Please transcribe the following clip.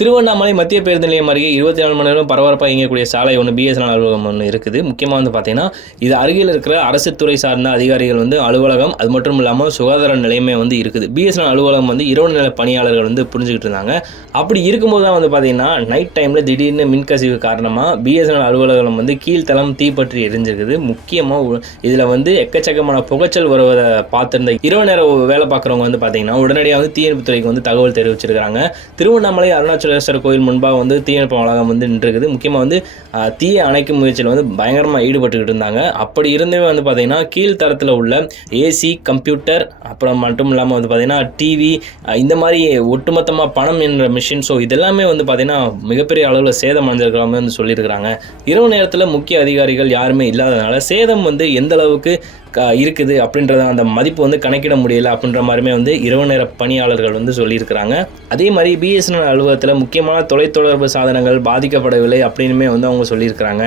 திருவண்ணாமலை மத்திய பேருந்து நிலையம் அருகே இருபத்தி நாலு மணி நேரம் பரபரப்பாக இயங்கக்கூடிய சாலை ஒன்று பிஎஸ்என்எல் அலுவலகம் ஒன்று இருக்குது. முக்கியமாக வந்து பார்த்தீங்கன்னா இது அருகில் இருக்கிற அரசு துறை சார்ந்த அதிகாரிகள் வந்து அலுவலகம் அது மட்டும் இல்லாமல் சுகாதார நிலையமே வந்து இருக்குது. பிஎஸ்என்எல் அலுவலகம் வந்து இரவு நில பணியாளர்கள் வந்து புரிஞ்சுக்கிட்டு இருந்தாங்க. அப்படி இருக்கும்போது தான் வந்து பார்த்தீங்கன்னா நைட் டைமில் திடீர்னு மின்கசிவு காரணமாக பிஎஸ்என்எல் அலுவலகம் வந்து கீழ்த்தளம் தீப்பற்றி எரிஞ்சிருக்குது. முக்கியமாக இதில் வந்து எக்கச்சக்கமான புகைச்சல் வருவதை பார்த்துருந்த இரவு நேரம் வேலை பார்க்குறவங்க வந்து பார்த்தீங்கன்னா உடனடியாக வந்து தீயணைப்புத்துறைக்கு வந்து தகவல் தெரிவிச்சிருக்காங்க திருவண்ணாமலை அருணாச்சலேஸ்வரர் கோயில் முன்பாக வந்து தீயணைப்பு வளாகம் வந்து நின்றுருக்குது. முக்கியமாக வந்து தீயை அணைக்கும் முயற்சியில் வந்து பயங்கரமாக ஈடுபட்டுக்கிட்டு இருந்தாங்க. அப்படி இருந்தே வந்து பார்த்திங்கன்னா கீழ்த்தரத்தில் உள்ள ஏசி கம்ப்யூட்டர் அப்புறம் மட்டும் இல்லாமல் வந்து பார்த்திங்கன்னா டிவி இந்த மாதிரி ஒட்டுமொத்தமாக பணம் என்ற மிஷின் ஸோ இதெல்லாமே வந்து பார்த்திங்கன்னா மிகப்பெரிய அளவில் சேதம் அடைஞ்சிருக்கிற வந்து சொல்லியிருக்கிறாங்க. இரவு நேரத்தில் முக்கிய அதிகாரிகள் யாருமே இல்லாதனால சேதம் வந்து எந்த அளவுக்கு க- இருக்குது அப்படின்றத அந்த மதிப்பு வந்து கணக்கிட முடியல அப்படின்ற மாதிரிமே வந்து இரவு நேர பணியாளர்கள் வந்து சொல்லியிருக்கிறாங்க. அதே மாதிரி பிஎஸ்என்எல் அலுவலகத்தில் முக்கியமான தொலைத்தொடர்பு சாதனங்கள் பாதிக்கப்படவில்லை அப்படின்னுமே வந்து அவங்க சொல்லியிருக்கிறாங்க.